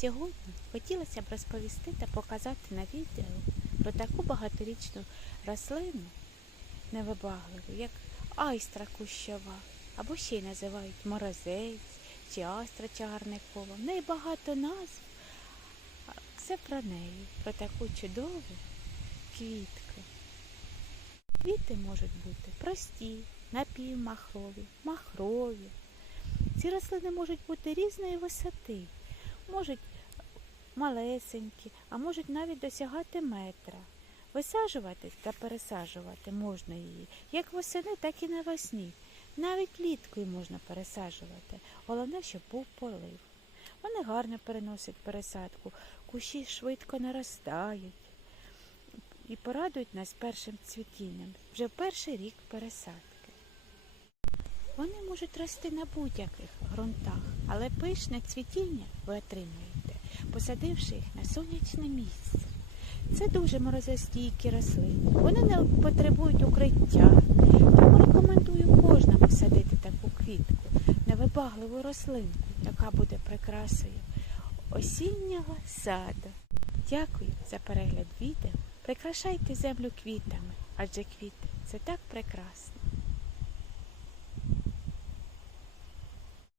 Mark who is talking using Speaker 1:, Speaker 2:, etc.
Speaker 1: Сьогодні хотілося б розповісти та показати на відео про таку багаторічну рослину невибагливу, як айстра кущова, або ще й називають морозець чи астра чагарникова. В неї багато назв. Все про неї, про таку чудову квітку. Квіти можуть бути прості, напівмахрові, махрові. Ці рослини можуть бути різної висоти, можуть малесенькі, а можуть навіть досягати метра. Висаджувати та пересаджувати можна її як восени, так і навесні. Навіть літкою можна пересаджувати. Головне, щоб був полив. Вони гарно переносять пересадку, кущі швидко наростають і порадують нас першим цвітінням вже перший рік пересадки. Вони можуть рости на будь-яких ґрунтах, але пишне цвітіння ви отримуєте, посадивши їх на сонячне місце. Це дуже морозостійкі рослини. Вони не потребують укриття. Тому рекомендую кожному садити таку квітку, невибагливу рослинку, яка буде прикрасою осіннього саду. Дякую за перегляд відео. Прикрашайте землю квітами, адже квіти це так прекрасно.